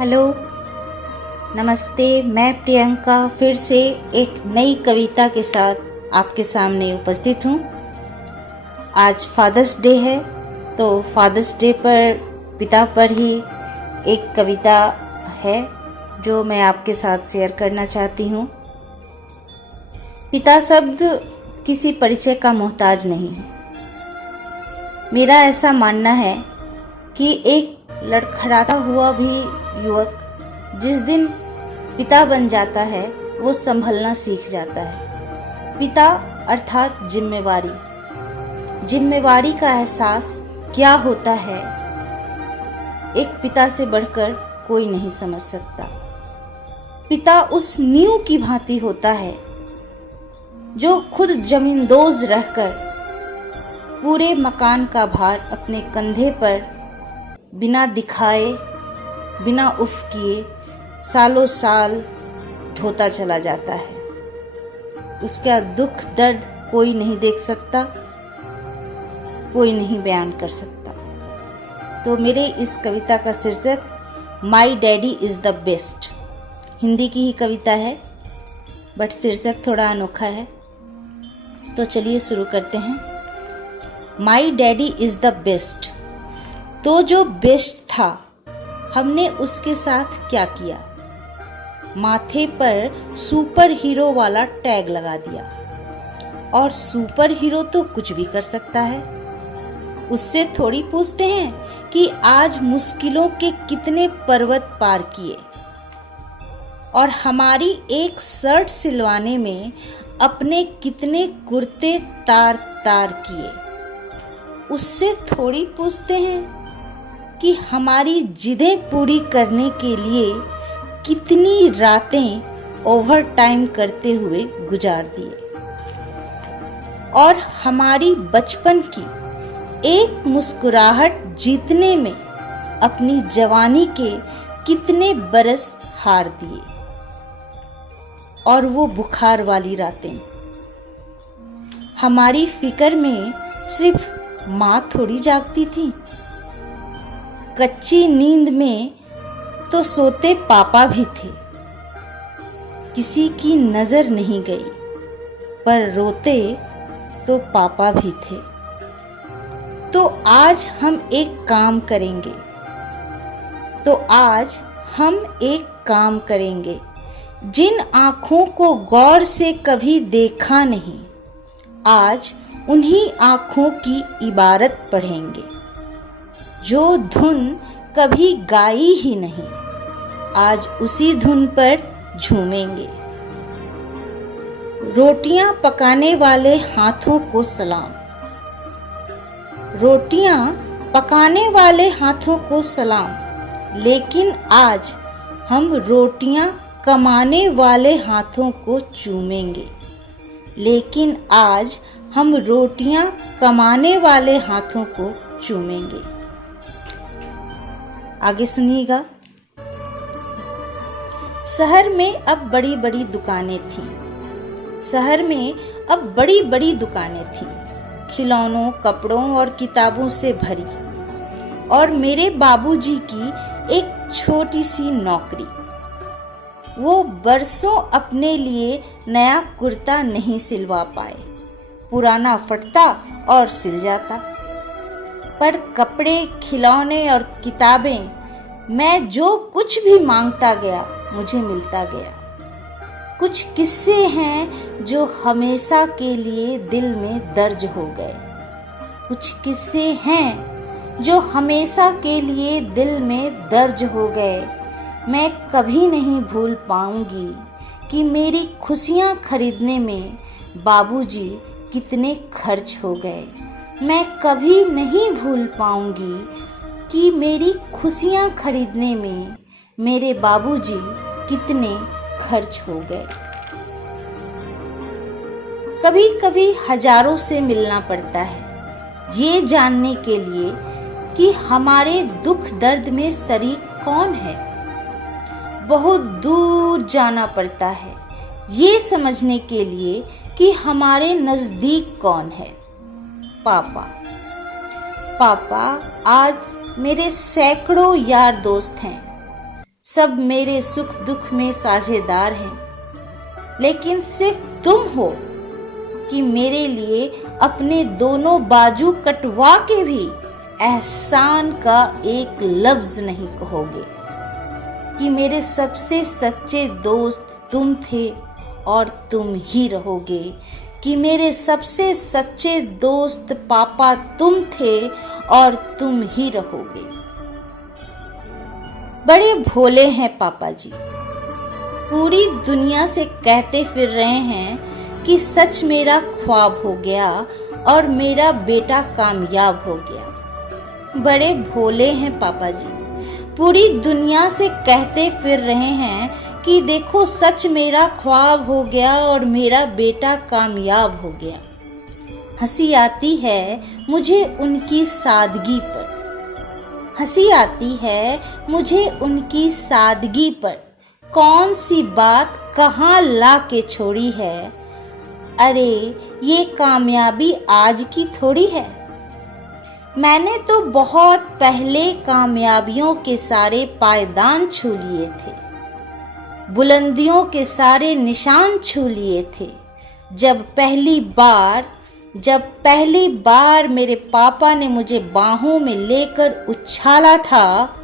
Hello, नमस्ते। मैं प्रियंका फिर से एक नई कविता के साथ आपके सामने उपस्थित हूँ। आज फादर्स डे है, तो फादर्स डे पर पिता पर ही एक कविता है जो मैं आपके साथ शेयर करना चाहती हूँ। पिता शब्द किसी परिचय का मोहताज नहीं है। मेरा ऐसा मानना है कि एक लड़खड़ाता हुआ भी युवक जिस दिन पिता बन जाता है वो संभलना सीख जाता है। पिता अर्थात जिम्मेवारी का एहसास क्या होता है, एक पिता से बढ़कर कोई नहीं समझ सकता। पिता उस नींव की भांति होता है जो खुद जमींदोज रहकर पूरे मकान का भार अपने कंधे पर बिना दिखाए, बिना उफ किए सालों साल ढोता चला जाता है। उसका दुख दर्द कोई नहीं देख सकता, कोई नहीं बयान कर सकता। तो मेरे इस कविता का शीर्षक my daddy is the best. Hindi की ही कविता है, बट शीर्षक थोड़ा अनोखा है। तो चलिए शुरू करते हैं। My daddy is the best. तो जो बेस्ट था, हमने उसके साथ क्या किया? माथे पर सुपर हीरो वाला टैग लगा दिया। और सुपर हीरो तो कुछ भी कर सकता है। उससे थोड़ी पूछते हैं कि आज मुश्किलों के कितने पर्वत पार किए और हमारी एक शर्ट सिलवाने में अपने कितने कुर्ते तार तार किए। उससे थोड़ी पूछते हैं कि हमारी जिदें पूरी करने के लिए कितनी रातें ओवर टाइम करते हुए गुजार दिए और हमारी बचपन की एक मुस्कुराहट जीतने में अपनी जवानी के कितने बरस हार दिए। और वो बुखार वाली रातें, हमारी फिक्र में सिर्फ माँ थोड़ी जागती थी। कच्ची नींद में तो सोते पापा भी थे। किसी की नजर नहीं गई, पर रोते तो पापा भी थे। तो आज हम एक काम करेंगे जिन आँखों को गौर से कभी देखा नहीं, आज उन्हीं आँखों की इबारत पढ़ेंगे। जो धुन कभी गाई ही नहीं, आज उसी धुन पर झूमेंगे। रोटियां पकाने वाले हाथों को सलाम। रोटियां पकाने वाले हाथों को सलाम। लेकिन आज हम रोटियां कमाने वाले हाथों को चूमेंगे। लेकिन आज हम रोटियां कमाने वाले हाथों को चूमेंगे। आगे सुनिएगा। शहर में अब बड़ी बड़ी दुकानें थीं। खिलौनों, कपड़ों और किताबों से भरी। और मेरे बाबूजी की एक छोटी सी नौकरी। वो बरसों अपने लिए नया कुर्ता नहीं सिलवा पाए। पुराना फटता और सिल जाता। पर कपड़े, खिलौने और किताबें, मैं जो कुछ भी मांगता गया मुझे मिलता गया। कुछ किस्से हैं जो हमेशा के लिए दिल में दर्ज हो गए। कुछ किस्से हैं जो हमेशा के लिए दिल में दर्ज हो गए। मैं कभी नहीं भूल पाऊंगी कि मेरी खुशियां खरीदने में बाबूजी कितने खर्च हो गए। मैं कभी नहीं भूल पाऊंगी कि मेरी खुशियां खरीदने में मेरे बाबूजी कितने खर्च हो गए। कभी कभी हजारों से मिलना पड़ता है ये जानने के लिए कि हमारे दुख दर्द में शरीक कौन है। बहुत दूर जाना पड़ता है ये समझने के लिए कि हमारे नजदीक कौन है। पापा आज मेरे सैकड़ों यार दोस्त हैं। सब मेरे सुख दुख में साझेदार हैं, लेकिन सिर्फ तुम हो कि मेरे लिए अपने दोनों बाजू कटवा के भी एहसान का एक लफ्ज नहीं कहोगे, कि मेरे सबसे सच्चे दोस्त तुम थे और तुम ही रहोगे, कि मेरे सबसे सच्चे दोस्त पापा तुम थे और तुम ही रहोगे। बड़े भोले हैं पापा जी, पूरी दुनिया से कहते फिर रहे हैं कि सच मेरा ख्वाब हो गया और मेरा बेटा कामयाब हो गया। बड़े भोले हैं पापा जी, पूरी दुनिया से कहते फिर रहे हैं कि देखो सच मेरा ख्वाब हो गया और मेरा बेटा कामयाब हो गया। हंसी आती है मुझे उनकी सादगी पर, हंसी आती है मुझे उनकी सादगी पर। कौन सी बात कहाँ ला के छोड़ी है, अरे ये कामयाबी आज की थोड़ी है। मैंने तो बहुत पहले कामयाबियों के सारे पायदान छू लिए थे, बुलंदियों के सारे निशान छू लिए थे। जब पहली बार मेरे पापा ने मुझे बाहों में लेकर उछाला था,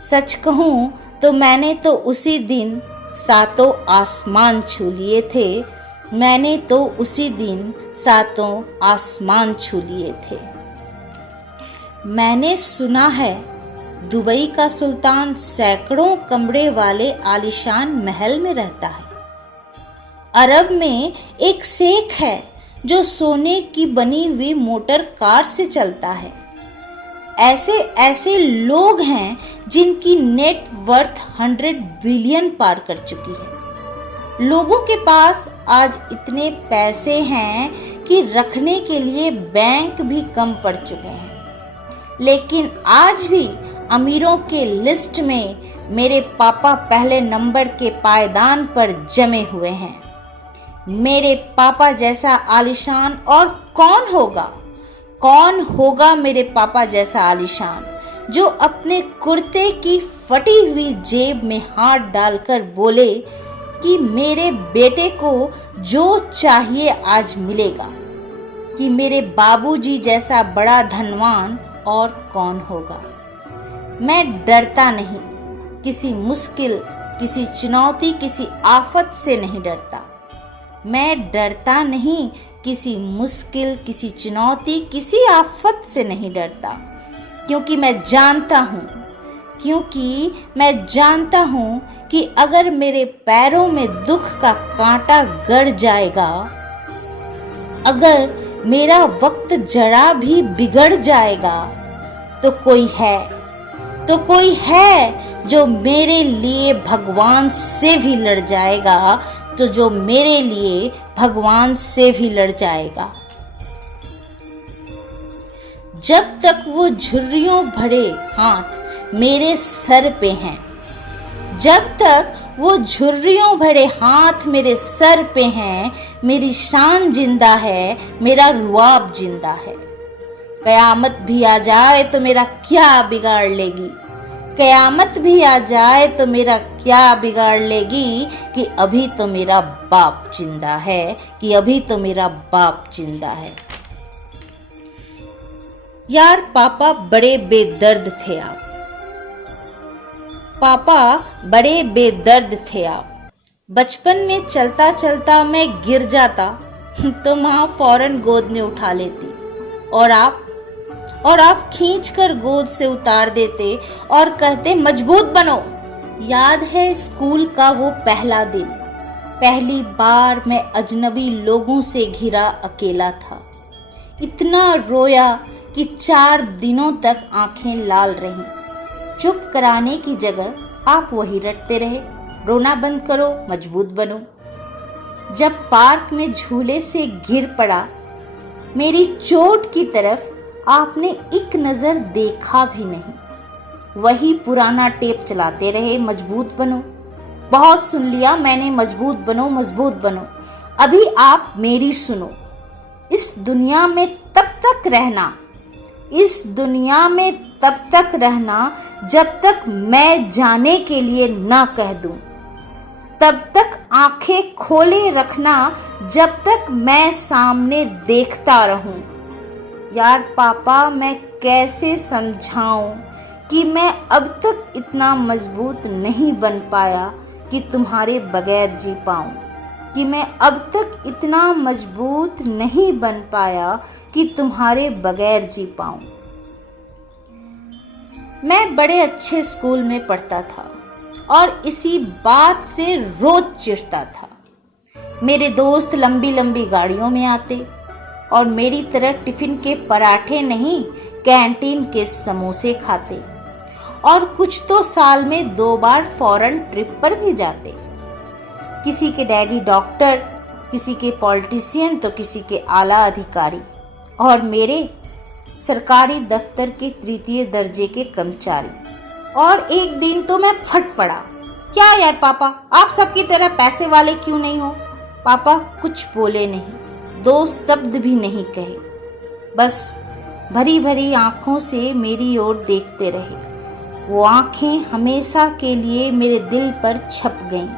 सच कहूँ तो मैंने तो उसी दिन सातों आसमान छू लिए थे, मैंने तो उसी दिन सातों आसमान छू लिए थे। मैंने सुना है दुबई का सुल्तान सैकड़ों कमरे वाले आलीशान महल में रहता है। अरब में एक शेख है जो सोने की बनी हुई मोटर कार से चलता है। ऐसे ऐसे लोग हैं जिनकी नेट वर्थ 100 बिलियन पार कर चुकी है। लोगों के पास आज इतने पैसे हैं कि रखने के लिए बैंक भी कम पड़ चुके हैं, लेकिन आज भी अमीरों के लिस्ट में मेरे पापा पहले नंबर के पायदान पर जमे हुए हैं। मेरे पापा जैसा आलीशान और कौन होगा मेरे पापा जैसा आलीशान, जो अपने कुर्ते की फटी हुई जेब में हाथ डालकर बोले कि मेरे बेटे को जो चाहिए आज मिलेगा, कि मेरे बाबूजी जैसा बड़ा धनवान और कौन होगा। मैं डरता नहीं, किसी मुश्किल, किसी चुनौती, किसी आफत से नहीं डरता। मैं डरता नहीं, किसी मुश्किल, किसी चुनौती, किसी आफत से नहीं डरता, क्योंकि मैं जानता हूँ कि अगर मेरे पैरों में दुख का कांटा गड़ जाएगा, अगर मेरा वक्त जरा भी बिगड़ जाएगा, तो कोई है जो मेरे लिए भगवान से भी लड़ जाएगा, जो मेरे लिए भगवान से भी लड़ जाएगा। जब तक वो झुर्रियों भरे हाथ मेरे सर पे हैं, जब तक वो झुर्रियों भरे हाथ मेरे सर पे हैं, मेरी शान जिंदा है, मेरा रुआब जिंदा है। कयामत भी आ जाए तो मेरा क्या बिगाड़ लेगी, कयामत भी आ जाए तो मेरा क्या बिगाड़ लेगी, कि अभी तो मेरा बाप जिंदा है, कि अभी तो मेरा बाप जिंदा है। यार पापा बड़े बेदर्द थे आप, पापा बड़े बेदर्द थे आप। बचपन में चलता चलता मैं गिर जाता तो माँ फौरन गोद में उठा लेती, और आप खींचकर गोद से उतार देते और कहते मजबूत बनो। याद है स्कूल का वो पहला दिन, पहली बार मैं अजनबी लोगों से घिरा अकेला था। इतना रोया कि 4 दिनों तक आंखें लाल रहीं। चुप कराने की जगह आप वही रटते रहे, रोना बंद करो, मजबूत बनो। जब पार्क में झूले से गिर पड़ा, मेरी चोट की तरफ आपने एक नज़र देखा भी नहीं। वही पुराना टेप चलाते रहे, मजबूत बनो। बहुत सुन लिया मैंने, मजबूत बनो, मजबूत बनो। अभी आप मेरी सुनो। इस दुनिया में तब तक रहना जब तक मैं जाने के लिए ना कह दूं। तब तक आंखें खोले रखना जब तक मैं सामने देखता रहूं। यार पापा, मैं कैसे समझाऊं कि मैं अब तक इतना मजबूत नहीं बन पाया कि तुम्हारे बगैर जी पाऊं, कि मैं अब तक इतना मजबूत नहीं बन पाया कि तुम्हारे बगैर जी पाऊं। मैं बड़े अच्छे स्कूल में पढ़ता था और इसी बात से रोज चिढ़ता था। मेरे दोस्त लंबी लंबी गाड़ियों में आते और मेरी तरह टिफिन के पराठे नहीं, कैंटीन के समोसे खाते, और कुछ तो साल में 2 बार फॉरेन ट्रिप पर भी जाते। किसी के डैडी डॉक्टर, किसी के पॉलिटिशियन तो किसी के आला अधिकारी, और मेरे सरकारी दफ्तर के 3 दर्जे के कर्मचारी। और एक दिन तो मैं फट पड़ा, क्या यार पापा, आप सबकी तरह पैसे वाले क्यों नहीं हो? पापा कुछ बोले नहीं, 2 शब्द भी नहीं कहे, बस भरी भरी आंखों से मेरी ओर देखते रहे। वो आंखें हमेशा के लिए मेरे दिल पर छप गईं।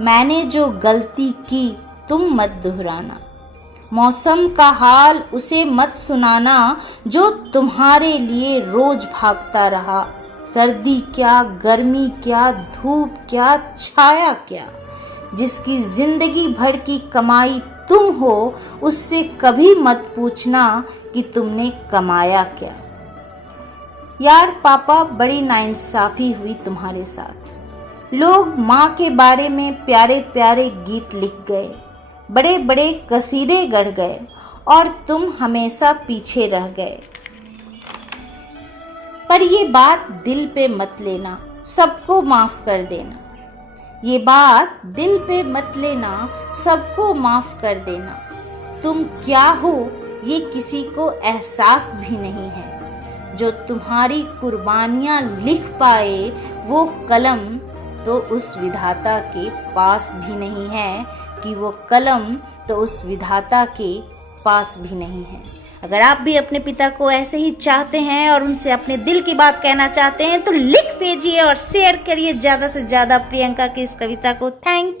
मैंने जो गलती की तुम मत दोहराना, मौसम का हाल उसे मत सुनाना जो तुम्हारे लिए रोज भागता रहा। सर्दी क्या, गर्मी क्या, धूप क्या, छाया क्या, जिसकी जिंदगी भर की कमाई तुम हो, उससे कभी मत पूछना कि तुमने कमाया क्या। यार पापा, बड़ी नाइंसाफी हुई तुम्हारे साथ। लोग माँ के बारे में प्यारे प्यारे गीत लिख गए, बड़े बड़े कसीदे गढ़ गए, और तुम हमेशा पीछे रह गए। पर ये बात दिल पे मत लेना, सबको माफ कर देना। ये बात दिल पे मत लेना, सबको माफ कर देना। तुम क्या हो ये किसी को एहसास भी नहीं है। जो तुम्हारी कुर्बानियां लिख पाए वो कलम तो उस विधाता के पास भी नहीं है, कि वो कलम तो उस विधाता के पास भी नहीं है। अगर आप भी अपने पिता को ऐसे ही चाहते हैं और उनसे अपने दिल की बात कहना चाहते हैं तो लिख भेजिए और शेयर करिए ज़्यादा से ज़्यादा प्रियंका की इस कविता को। Thank you.